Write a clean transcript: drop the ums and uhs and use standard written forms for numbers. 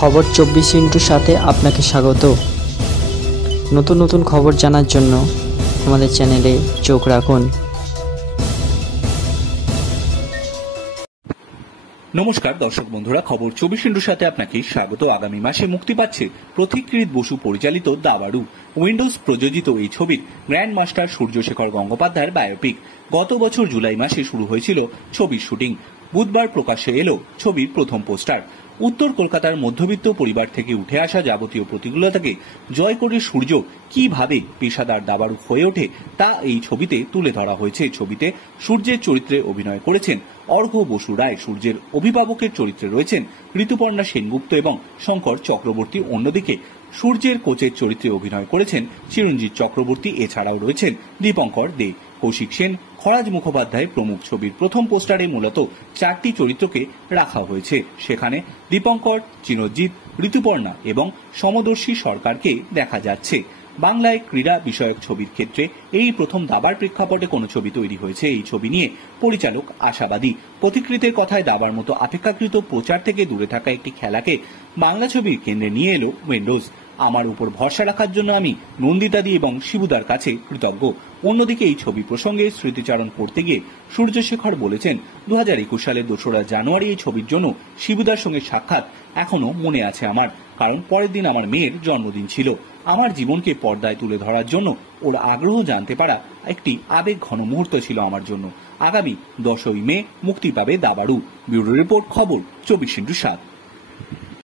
খবর 24x সাথে আপনাকে স্বাগত। নতুন নতুন খবর জানার জন্য আমাদের চ্যানেলে চোখ রাখুন। নমস্কার দর্শক বন্ধুরা, খবর 24x সাথে আপনাকে স্বাগত। আগামী মাসে মুক্তি পাচ্ছে প্রতীকৃত বসু পরিচালিত দাবাড়ু উইন্ডোজ প্রযোজিত এই ছবির গ্র্যান্ড মাস্টার সূর্যশেখর গঙ্গোপাধ্যায়ের বায়োপিক। গত বছর জুলাই মাসে শুরু হয়েছিল ছবির শুটিং। বুধবার প্রকাশ্যে এলো ছবির প্রথম পোস্টার। উত্তর কলকাতার মধ্যবিত্ত পরিবার থেকে উঠে আসা যাবতীয় প্রতিকূলতাকে জয় করে সূর্য কিভাবে পেশাদার দাবাড়ু হয়ে ওঠে তা এই ছবিতে তুলে ধরা হয়েছে। ছবিতে সূর্যের চরিত্রে অভিনয় করেছেন অর্ঘ্য বসু রায়, সূর্যের অভিভাবকের চরিত্রে রয়েছেন ঋতুপর্ণা সেনগুপ্ত এবং শঙ্কর চক্রবর্তী। অন্যদিকে সূর্যের কোচের চরিত্রে অভিনয় করেছেন চিরঞ্জিত চক্রবর্তী, এছাড়াও রয়েছেন দীপঙ্কর দে, কৌশিক সেন, খরাজ মুখোপাধ্যায় প্রমুখ। ছবির প্রথম পোস্টারে মূলত 4টি চরিত্রকে রাখা হয়েছে। সেখানে দীপঙ্কর, চিরঞ্জিত, ঋতুপর্ণা এবং সমদর্শী সরকারকে দেখা যাচ্ছে। বাংলায় ক্রীড়া বিষয়ক ছবির ক্ষেত্রে এই প্রথম দাবার প্রেক্ষাপটে কোনো ছবি তৈরি হয়েছে। এই ছবি নিয়ে পরিচালক আশাবাদী। পথিকৃতের কথায় দাবার মতো অপেক্ষাকৃত প্রচার থেকে দূরে থাকা একটি খেলাকে বাংলা ছবির কেন্দ্রে নিয়ে এলো উইন্ডোজ। আমার উপর ভরসা রাখার জন্য আমি নন্দিতাদি এবং শিবুদার কাছে কৃতজ্ঞ। অন্যদিকে এই ছবি প্রসঙ্গে স্মৃতিচারণ করতে গিয়ে সূর্যশেখর বলেছেন, 2021 সালের 2রা জানুয়ারি এই ছবির জন্য শিবুদার সঙ্গে সাক্ষাৎ এখনো মনে আছে আমার, কারণ পরের দিন আমার মেয়ের জন্মদিন ছিল। আমার জীবনকে পর্দায় তুলে ধরার জন্য ওর আগ্রহ জানতে পারা একটি আবেগ ঘন মুহূর্ত ছিল আমার জন্য। আগামী 10ই মে মুক্তি পাবে দাবাড়ু। ব্যুরো রিপোর্ট, খবর 24x7।